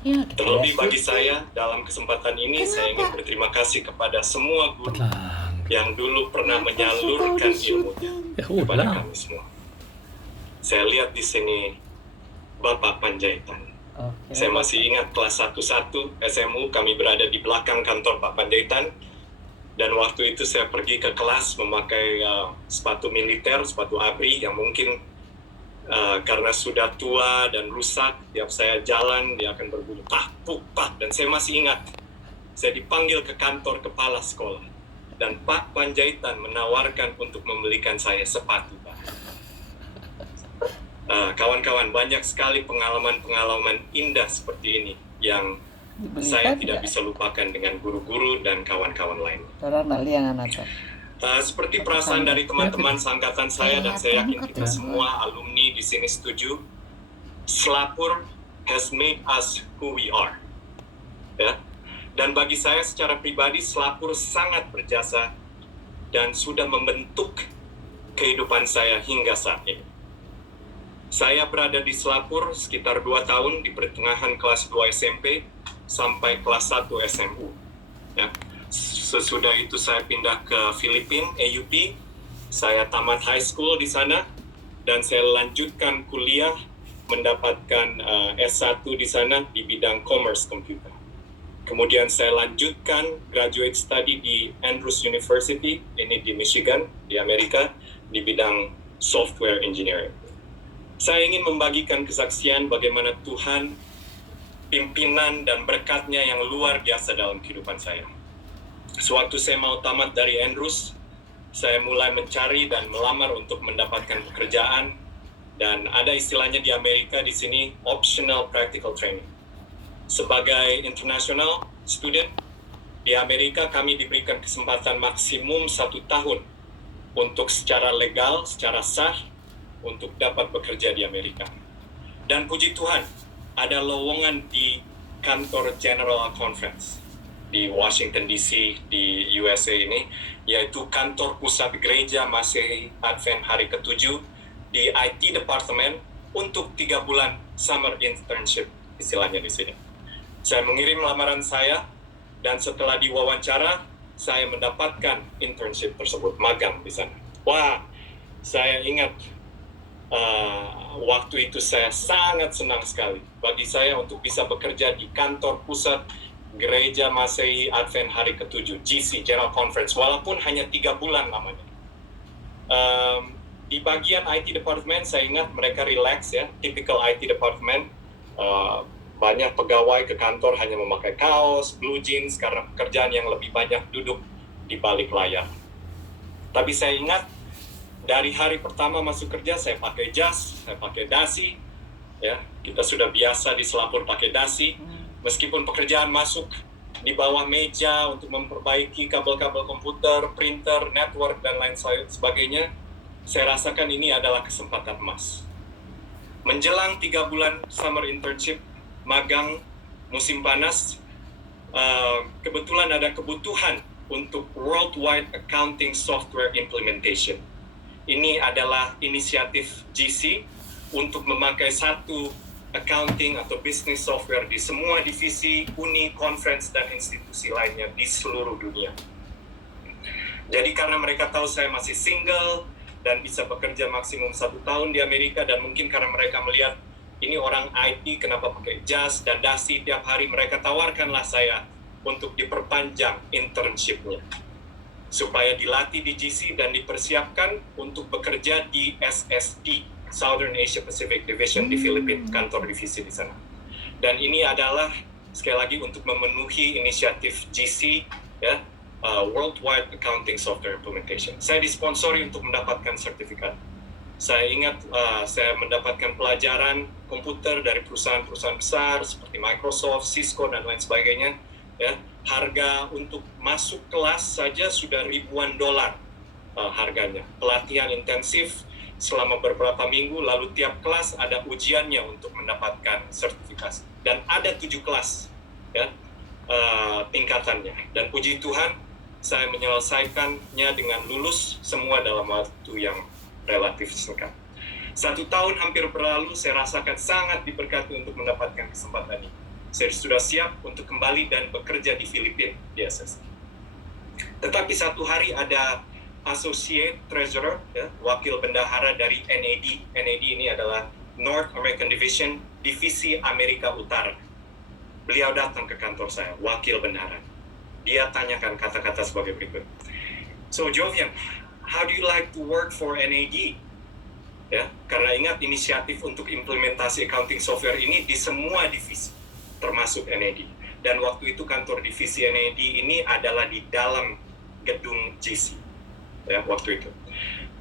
Ya, Terlebih bagi saya, dalam kesempatan ini saya ingin berterima kasih kepada semua guru yang dulu pernah menyalurkan ilmunya kepada kami semua. Saya lihat di sini Bapak Panjaitan. Saya masih ingat kelas 1 SMU, kami berada di belakang kantor Pak Panjaitan. Dan waktu itu saya pergi ke kelas memakai sepatu militer, sepatu ABRI yang mungkin karena sudah tua dan rusak, tiap saya jalan dia akan berbunyi pak, puk, pak. Dan saya masih ingat, saya dipanggil ke kantor kepala sekolah. Dan Pak Panjaitan menawarkan untuk membelikan saya sepatu, Pak. Kawan-kawan, banyak sekali pengalaman-pengalaman indah seperti ini yang saya tidak bisa lupakan dengan guru-guru dan kawan-kawan lain. Seperti perasaan dari teman-teman seangkatan saya dan saya yakin kita semua alumni di sini setuju, Selapur has made us who we are. Ya. Dan bagi saya secara pribadi, Selapur sangat berjasa dan sudah membentuk kehidupan saya hingga saat ini. Saya berada di Selapur sekitar 2 tahun di pertengahan kelas 2 SMP sampai kelas 1 SMU. Ya. Sesudah itu saya pindah ke Filipina, AUP. Saya tamat high school di sana dan saya lanjutkan kuliah mendapatkan S1 di sana di bidang commerce computer. Kemudian saya lanjutkan graduate study di Andrews University, ini di Michigan, di Amerika, di bidang software engineering. Saya ingin membagikan kesaksian bagaimana Tuhan, pimpinan dan berkatnya yang luar biasa dalam kehidupan saya. Sewaktu saya mau tamat dari Andrews, saya mulai mencari dan melamar untuk mendapatkan pekerjaan, dan ada istilahnya di Amerika di sini optional practical training. Sebagai international student di Amerika, kami diberikan kesempatan maksimum 1 tahun untuk secara legal, secara sah, untuk dapat bekerja di Amerika. Dan puji Tuhan, ada lowongan di kantor General Conference di Washington DC di USA ini, yaitu kantor pusat gereja Masehi Advent hari ke-7 di IT Department untuk 3 bulan summer internship, istilahnya di sini. Saya mengirim lamaran saya dan setelah diwawancara, saya mendapatkan internship tersebut, magang di sana. Wah, saya ingat waktu itu saya sangat senang sekali. Bagi saya untuk bisa bekerja di kantor pusat Gereja Masehi Advent hari ke-7, GC, General Conference, walaupun hanya 3 bulan lamanya. Di bagian IT Department, saya ingat mereka relax ya, typical IT Department. Banyak pegawai ke kantor hanya memakai kaos, blue jeans, karena pekerjaan yang lebih banyak duduk di balik layar. Tapi saya ingat, dari hari pertama masuk kerja, saya pakai jas, saya pakai dasi. Ya, kita sudah biasa di Selapur pakai dasi. Meskipun pekerjaan masuk di bawah meja untuk memperbaiki kabel-kabel komputer, printer, network, dan lain sebagainya, saya rasakan ini adalah kesempatan emas. Menjelang 3 bulan summer internship, magang musim panas, kebetulan ada kebutuhan untuk Worldwide Accounting Software Implementation. Ini adalah inisiatif GC untuk memakai satu accounting atau business software di semua divisi, uni, conference, dan institusi lainnya di seluruh dunia. Jadi karena mereka tahu saya masih single dan bisa bekerja maksimum 1 tahun di Amerika, dan mungkin karena mereka melihat ini orang IT kenapa pakai jas dan dasi tiap hari, mereka tawarkanlah saya untuk diperpanjang internship-nya supaya dilatih di GC dan dipersiapkan untuk bekerja di SSD, Southern Asia Pacific Division di Filipina, kantor divisi di sana. Dan ini adalah sekali lagi untuk memenuhi inisiatif GC, ya, Worldwide Accounting Software Implementation. Saya disponsori untuk mendapatkan sertifikat. Saya ingat saya mendapatkan pelajaran komputer dari perusahaan-perusahaan besar seperti Microsoft, Cisco, dan lain sebagainya. Ya, harga untuk masuk kelas saja sudah ribuan dolar harganya. Pelatihan intensif selama beberapa minggu, lalu tiap kelas ada ujiannya untuk mendapatkan sertifikasi. Dan ada 7 kelas ya, tingkatannya. Dan puji Tuhan, saya menyelesaikannya dengan lulus semua dalam waktu yang relatif singkat. 1 tahun hampir berlalu, saya rasakan sangat diberkati untuk mendapatkan kesempatan ini. Saya sudah siap untuk kembali dan bekerja di Filipina di SSI. Tetapi satu hari ada Associate Treasurer, ya, wakil bendahara dari NAD. NAD ini adalah North American Division, Divisi Amerika Utara. Beliau datang ke kantor saya, wakil bendahara. Dia tanyakan kata-kata sebagai berikut. So Jovian, how do you like to work for NAD? Ya, karena ingat inisiatif untuk implementasi accounting software ini di semua divisi, termasuk NAD. Dan waktu itu kantor divisi NAD ini adalah di dalam gedung GC. Ya, waktu itu.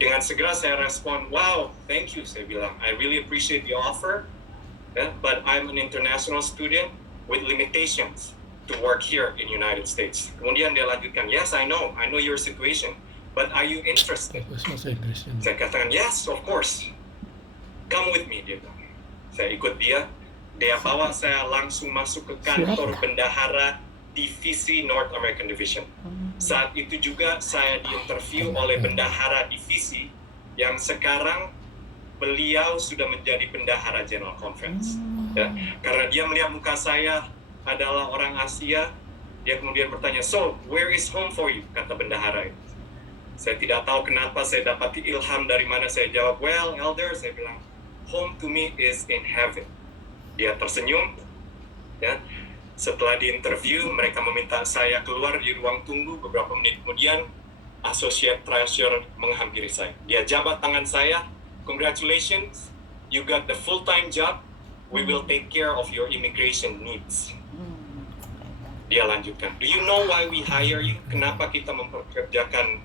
Dengan segera saya respon, wow, thank you, saya bilang. I really appreciate the offer, but I'm an international student with limitations to work here in United States. Kemudian dia lanjutkan, yes, I know your situation. But are you interested? Saya katakan, yes, of course. Come with me, dia bilang. Saya ikut dia. Dia bawa saya langsung masuk ke kantor bendahara divisi North American Division. Saat itu juga saya diinterview oleh bendahara divisi yang sekarang beliau sudah menjadi bendahara General Conference. Ya, karena dia melihat muka saya adalah orang Asia, dia kemudian bertanya, so, where is home for you? Kata bendahara itu. Saya tidak tahu kenapa saya dapat ilham dari mana. Saya jawab, well, elder, saya bilang, home to me is in heaven. Dia tersenyum. Ya. Setelah diinterview, mereka meminta saya keluar di ruang tunggu. Beberapa menit kemudian, Associate Treasurer menghampiri saya. Dia jabat tangan saya, congratulations, you got the full-time job. We will take care of your immigration needs. Dia lanjutkan, do you know why we hire you? Kenapa kita memperkerjakan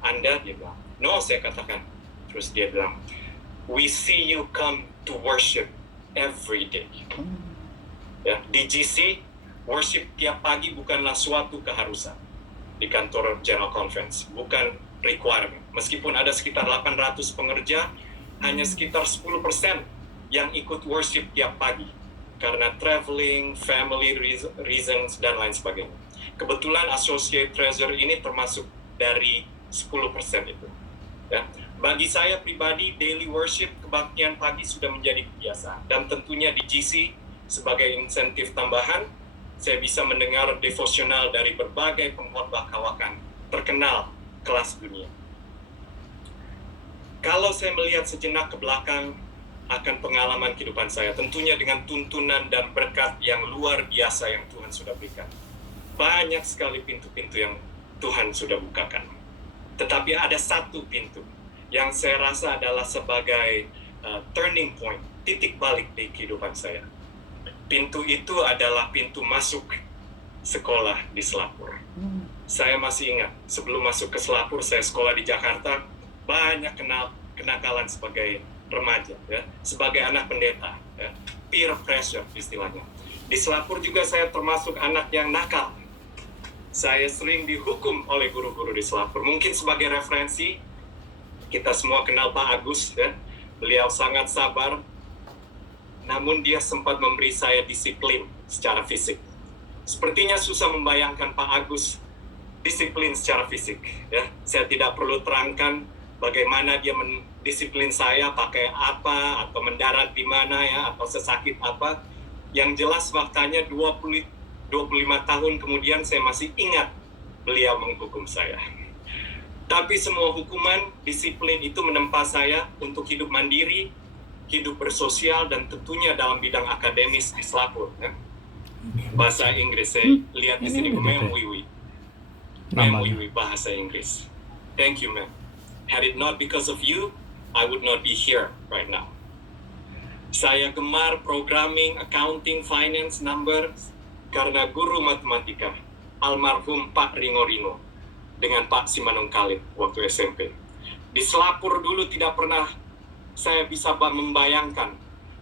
Anda? Dia bilang, no, saya katakan. Terus dia bilang, we see you come to worship every day. Ya, di GC, worship tiap pagi bukanlah suatu keharusan. Di kantor General Conference, bukan requirement. Meskipun ada sekitar 800 pengerja, hanya sekitar 10% yang ikut worship tiap pagi. Karena traveling, family reasons, dan lain sebagainya. Kebetulan Associate Treasurer ini termasuk dari 10% itu. Ya. Bagi saya pribadi, daily worship, kebaktian pagi sudah menjadi kebiasaan. Dan tentunya di GC, sebagai insentif tambahan, saya bisa mendengar devosional dari berbagai pengkhotbah kawakan terkenal kelas dunia. Kalau saya melihat sejenak ke belakang akan pengalaman kehidupan saya, tentunya dengan tuntunan dan berkat yang luar biasa yang Tuhan sudah berikan. Banyak sekali pintu-pintu yang Tuhan sudah bukakan. Tetapi ada satu pintu yang saya rasa adalah sebagai turning point, titik balik di kehidupan saya. Pintu itu adalah pintu masuk sekolah di Selapur. Saya masih ingat, sebelum masuk ke Selapur, saya sekolah di Jakarta, banyak kenakalan sebagai remaja, ya, sebagai anak pendeta, ya, peer pressure istilahnya. Di Selapur juga saya termasuk anak yang nakal. Saya sering dihukum oleh guru-guru di Selapur. Mungkin sebagai referensi, kita semua kenal Pak Agus, ya. Beliau sangat sabar, namun dia sempat memberi saya disiplin secara fisik. Sepertinya susah membayangkan Pak Agus disiplin secara fisik. Ya. Saya tidak perlu terangkan bagaimana dia mendisiplin saya, pakai apa, atau mendarat di mana, ya, atau sesakit apa. Yang jelas faktanya 25 tahun kemudian saya masih ingat beliau menghukum saya. Tapi semua hukuman, disiplin itu menempa saya untuk hidup mandiri, hidup bersosial, dan tentunya dalam bidang akademis di Selapur. Ya. Bahasa Inggris, saya lihat di sini, Mem Wiwi. Mem Wiwi, bahasa Inggris. Thank you, Mem. Had it not because of you, I would not be here right now. Saya gemar programming, accounting, finance, numbers, karena guru matematika, almarhum Pak Ringo dengan Pak Simanung Khalid waktu SMP. Di Selapur dulu tidak pernah saya bisa membayangkan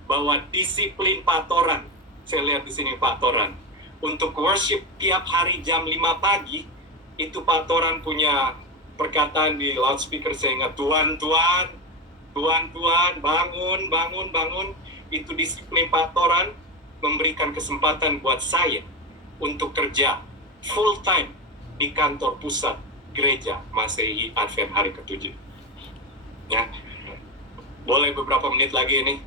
bahwa disiplin Pak Toran, saya lihat di sini Pak Toran, untuk worship tiap hari jam 5 pagi, itu Pak Toran punya perkataan di loudspeaker, saya ingat, Tuan, bangun. Itu disiplin Pak Toran memberikan kesempatan buat saya untuk kerja full time di kantor pusat gereja Masehi Advent hari ke-7. Ya. Boleh beberapa menit lagi ini,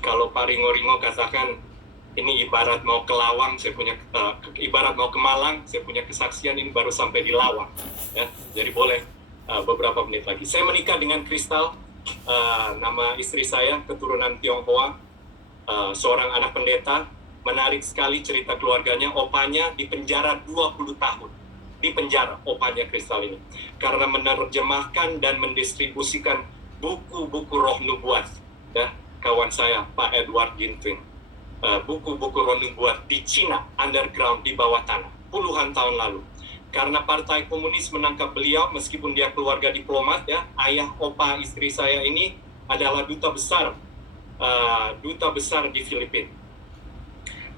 kalau Pak Ringo katakan, Ini ibarat mau ke Lawang, ibarat mau ke Malang, saya punya kesaksian ini baru sampai di Lawang. Ya, jadi boleh beberapa menit lagi. Saya menikah dengan Kristal, nama istri saya keturunan Tionghoa, seorang anak pendeta. Menarik sekali cerita keluarganya. Opanya dipenjara 20 tahun. Dipenjara opanya Kristal ini karena menerjemahkan dan mendistribusikan buku-buku roh nubuat. Ya, kawan saya Pak Edward Ginting. Buku-buku roh nubuat di Cina, underground, di bawah tanah, puluhan tahun lalu. Karena Partai Komunis menangkap beliau, meskipun dia keluarga diplomat, ya, ayah opa istri saya ini adalah duta besar di Filipina.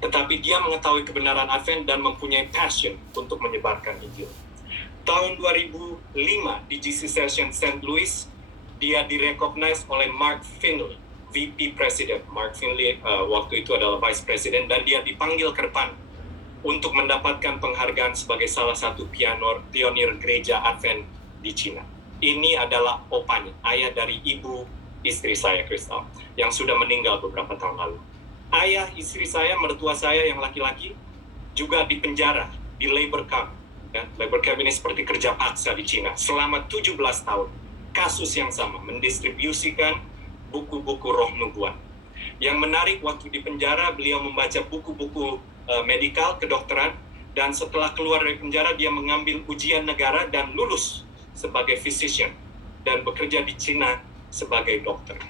Tetapi dia mengetahui kebenaran Advent dan mempunyai passion untuk menyebarkan Injil. Tahun 2005 di GC Session St. Louis, dia direcognize oleh Mark Finley, VP President. Mark Finley waktu itu adalah Vice President, dan dia dipanggil ke depan untuk mendapatkan penghargaan sebagai salah satu pionir gereja Advent di Cina. Ini adalah opanya, ayah dari ibu istri saya, Kristal, yang sudah meninggal beberapa tahun lalu. Ayah istri saya, mertua saya yang laki-laki, juga dipenjara di labor camp. Ya, labor camp ini seperti kerja paksa di Cina selama 17 tahun. Kasus yang sama, mendistribusikan buku-buku roh nubuat. Yang menarik, waktu di penjara beliau membaca buku-buku medikal kedokteran, dan setelah keluar dari penjara dia mengambil ujian negara dan lulus sebagai physician dan bekerja di Cina sebagai dokter.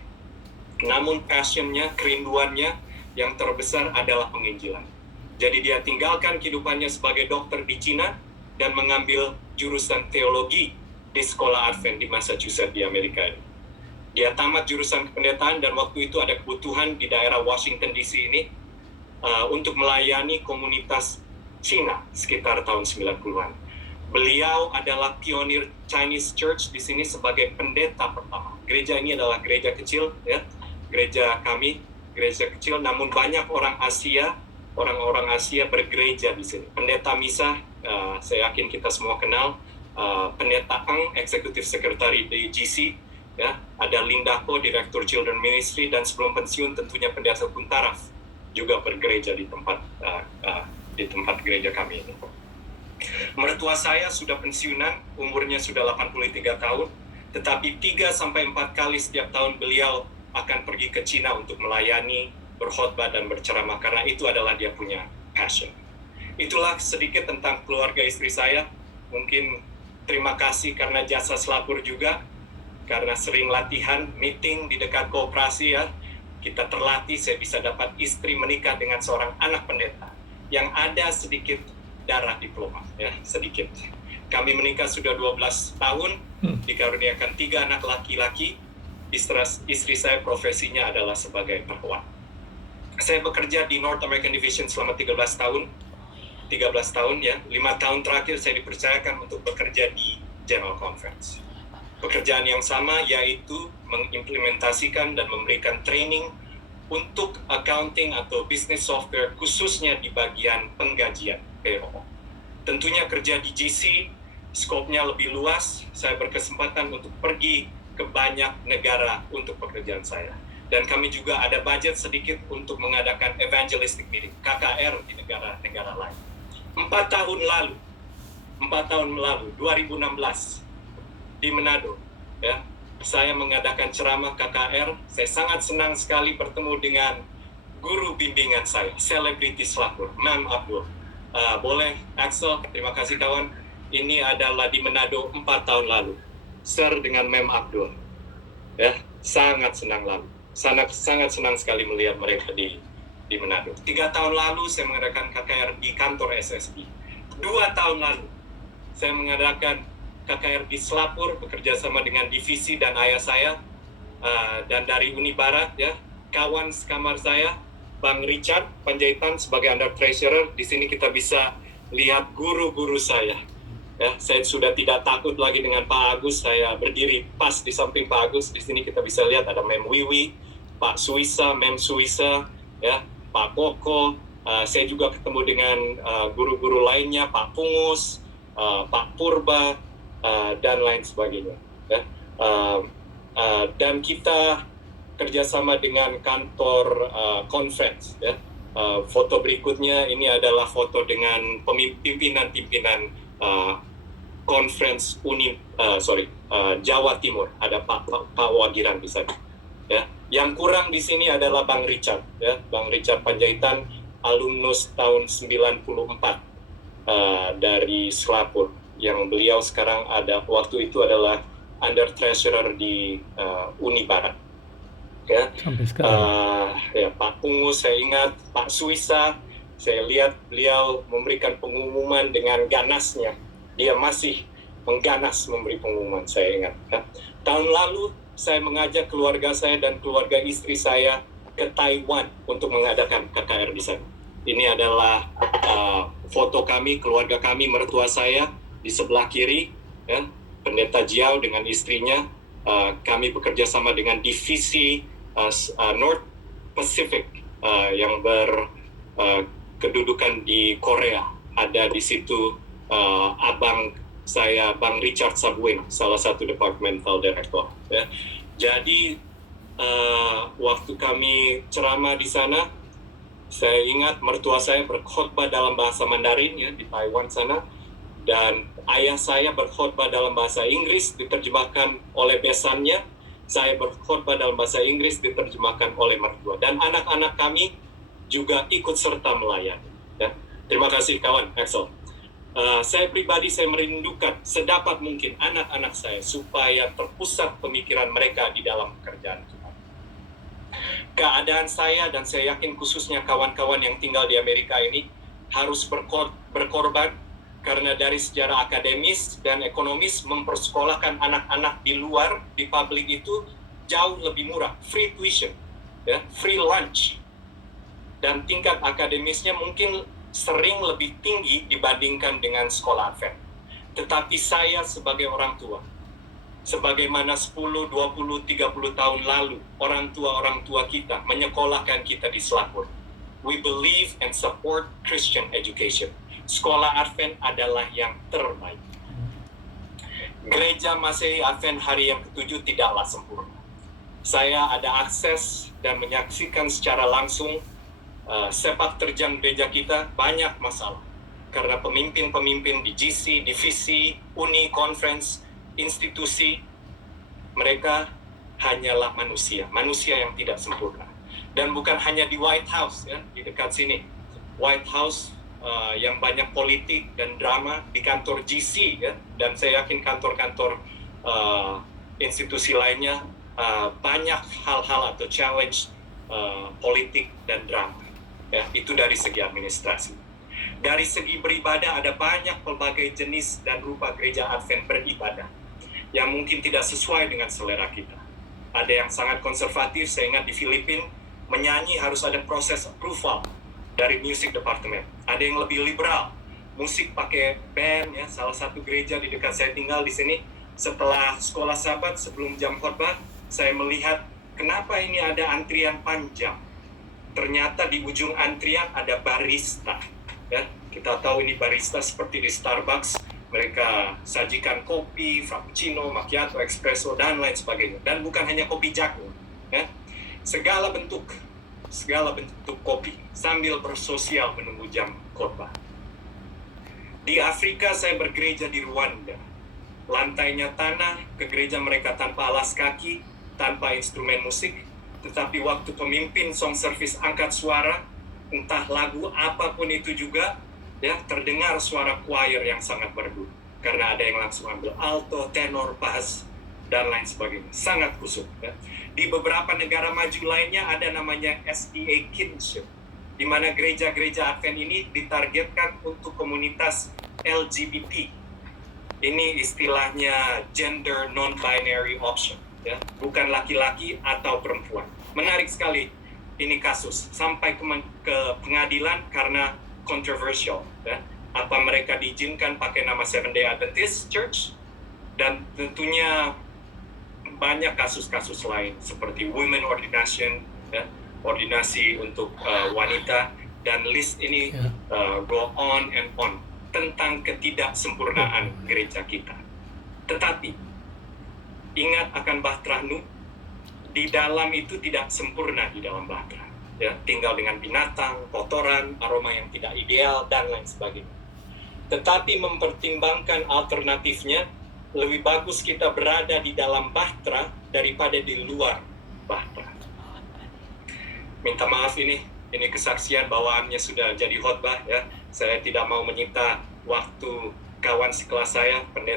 Namun passionnya, kerinduannya yang terbesar adalah penginjilan. Jadi dia tinggalkan kehidupannya sebagai dokter di Cina dan mengambil jurusan teologi di sekolah Advent di Massachusetts di Amerika ini. Dia tamat jurusan kependetaan, dan waktu itu ada kebutuhan di daerah Washington DC ini untuk melayani komunitas Cina sekitar tahun 90-an. Beliau adalah pionir Chinese Church di sini sebagai pendeta pertama. Gereja ini adalah gereja kecil, ya, gereja kami, gereja kecil, namun banyak orang Asia bergereja di sini. Pendeta Misa, saya yakin kita semua kenal, pendeta Ang, eksekutif sekretari di GC, ya, ada Linda Ko, direktur Children Ministry, dan sebelum pensiun tentunya pendeta Kuntaraf juga bergereja di tempat gereja kami ini. Mertua saya sudah pensiunan, umurnya sudah 83 tahun, tetapi 3-4 kali setiap tahun beliau akan pergi ke Cina untuk melayani, berkhotbah, dan berceramah, karena itu adalah dia punya passion. Itulah sedikit tentang keluarga istri saya. Mungkin terima kasih karena jasa selapur juga, karena sering latihan, meeting di dekat koperasi, ya, kita terlatih, saya bisa dapat istri menikah dengan seorang anak pendeta yang ada sedikit darah diplomat, ya, sedikit. Kami menikah sudah 12 tahun, dikaruniakan 3 anak laki-laki. Istri saya profesinya adalah sebagai perawat. Saya bekerja di North American Division selama 13 tahun, ya. 5 tahun terakhir saya dipercayakan untuk bekerja di General Conference. Pekerjaan yang sama, yaitu mengimplementasikan dan memberikan training untuk accounting atau business software, khususnya di bagian penggajian payroll. Tentunya kerja di GC, skopnya lebih luas. Saya berkesempatan untuk pergi ke banyak negara untuk pekerjaan saya. Dan kami juga ada budget sedikit untuk mengadakan evangelistic meeting, KKR, di negara-negara lain. 4 tahun lalu, 2016, di Manado, ya, saya mengadakan ceramah KKR. Saya sangat senang sekali bertemu dengan guru bimbingan saya, selebriti selapur, Ma'am Abdul. Boleh, Axel, terima kasih kawan. Ini adalah di Manado 4 tahun lalu. Sir dengan Ma'am Abdul. Ya, sangat senang sekali melihat mereka di Manado. 3 tahun lalu saya mengadakan KKR di kantor SSB. 2 tahun lalu saya mengadakan KKR di Selapur, bekerja sama dengan divisi dan ayah saya, dan dari Uni Barat, ya, kawan sekamar saya, Bang Richard Panjaitan sebagai under treasurer. Di sini kita bisa lihat guru-guru saya. Ya, saya sudah tidak takut lagi dengan Pak Agus. Saya berdiri pas di samping Pak Agus. Di sini kita bisa lihat ada Mem Wiwi, Pak Suisa, Mem Suisa, ya, Pak Koko. Saya juga ketemu dengan guru-guru lainnya, Pak Pungus, Pak Purba, dan lain sebagainya. Ya. Dan kita kerjasama dengan kantor conference, ya, Foto berikutnya ini adalah foto dengan pimpinan-pimpinan conference Jawa Timur. Ada Pak Wagiran di sana. Ya, yang kurang di sini adalah Bang Richard, ya, Bang Richard Panjaitan, alumnus tahun 94 dari Selapur, yang beliau sekarang waktu itu adalah under treasurer di Uni Barat. Ya, ya, Pak Pungu saya ingat, Pak Suisa, saya lihat beliau memberikan pengumuman dengan ganasnya. Dia masih mengganas memberi pengumuman, saya ingat. Ya. Tahun lalu saya mengajak keluarga saya dan keluarga istri saya ke Taiwan untuk mengadakan KKR di sana. Ini adalah foto kami, keluarga kami, mertua saya di sebelah kiri, ya, Pendeta Jiao dengan istrinya. Kami bekerja sama dengan divisi North Pacific yang berkedudukan di Korea. Ada di situ abang saya, Bang Richard Sabuin, salah satu departmental director. Ya. Jadi waktu kami ceramah di sana, saya ingat mertua saya berkhotbah dalam bahasa Mandarin, ya, di Taiwan sana, dan ayah saya berkhotbah dalam bahasa Inggris diterjemahkan oleh besannya. Saya berkhotbah dalam bahasa Inggris diterjemahkan oleh mertua, dan anak-anak kami juga ikut serta melayani. Ya. Terima kasih kawan Axel. Saya pribadi, saya merindukan sedapat mungkin anak-anak saya supaya terpusat pemikiran mereka di dalam pekerjaan Tuhan. Keadaan saya, dan saya yakin khususnya kawan-kawan yang tinggal di Amerika ini, harus berkorban, karena dari sejarah akademis dan ekonomis mempersekolahkan anak-anak di luar, di publik itu jauh lebih murah, free tuition, ya, free lunch, dan tingkat akademisnya mungkin sering lebih tinggi dibandingkan dengan sekolah Advent. Tetapi saya sebagai orang tua, sebagaimana 10, 20, 30 tahun lalu orang tua kita menyekolahkan kita di Selapur, we believe and support Christian education. Sekolah Advent adalah yang terbaik. Gereja Masehi Advent hari yang ke-7 tidaklah sempurna. Saya ada akses dan menyaksikan secara langsung sepak terjang gereja kita banyak masalah. Karena pemimpin-pemimpin di GC, divisi, uni, conference, institusi, mereka hanyalah manusia yang tidak sempurna. Dan bukan hanya di White House, ya, di dekat sini. White House yang banyak politik dan drama, di kantor GC, ya, dan saya yakin kantor-kantor institusi lainnya banyak hal-hal atau challenge politik dan drama, ya, itu dari segi administrasi. Dari segi beribadah ada banyak pelbagai jenis dan rupa gereja Advent beribadah yang mungkin tidak sesuai dengan selera kita. Ada yang sangat konservatif, saya ingat di Filipina menyanyi harus ada proses approval dari music department. Ada yang lebih liberal, musik pakai band, ya. Salah satu gereja di dekat saya tinggal di sini, setelah sekolah Sabat, sebelum jam khotbah, saya melihat kenapa ini ada antrian panjang. Ternyata di ujung antrian ada barista, ya. Kita tahu ini barista seperti di Starbucks, mereka sajikan kopi, frappuccino, macchiato, espresso, dan lain sebagainya. Dan bukan hanya kopi jago, ya. Segala bentuk kopi sambil bersosial menunggu jam khotbah. Di Afrika saya bergereja di Rwanda. Lantainya tanah, ke gereja mereka tanpa alas kaki, tanpa instrumen musik, tetapi waktu pemimpin song service angkat suara, entah lagu apapun itu juga, ya, terdengar suara choir yang sangat merdu. Karena ada yang langsung ambil alto, tenor, bass, dan lain sebagainya. Sangat khusyuk, ya. Di beberapa negara maju lainnya ada namanya SDA Kinship, di mana gereja-gereja Advent ini ditargetkan untuk komunitas LGBT. Ini istilahnya gender non-binary option, ya, bukan laki-laki atau perempuan. Menarik sekali ini kasus, sampai ke pengadilan karena controversial, ya. Apa mereka diizinkan pakai nama Seventh Day Adventist Church, dan tentunya banyak kasus-kasus lain seperti women ordination, ya, ordinasi untuk wanita, dan list ini go on and on tentang ketidaksempurnaan gereja kita. Tetapi ingat akan Bahtera Nuh, di dalam itu tidak sempurna di dalam Bahtera. ya, tinggal dengan binatang, kotoran, aroma yang tidak ideal, dan lain sebagainya. Tetapi mempertimbangkan alternatifnya, lebih bagus kita berada di dalam bahtera daripada di luar bahtera. Minta maaf ini kesaksian bawaannya sudah jadi khotbah ya. Saya tidak mau menyita waktu kawan sekelas saya, pendeta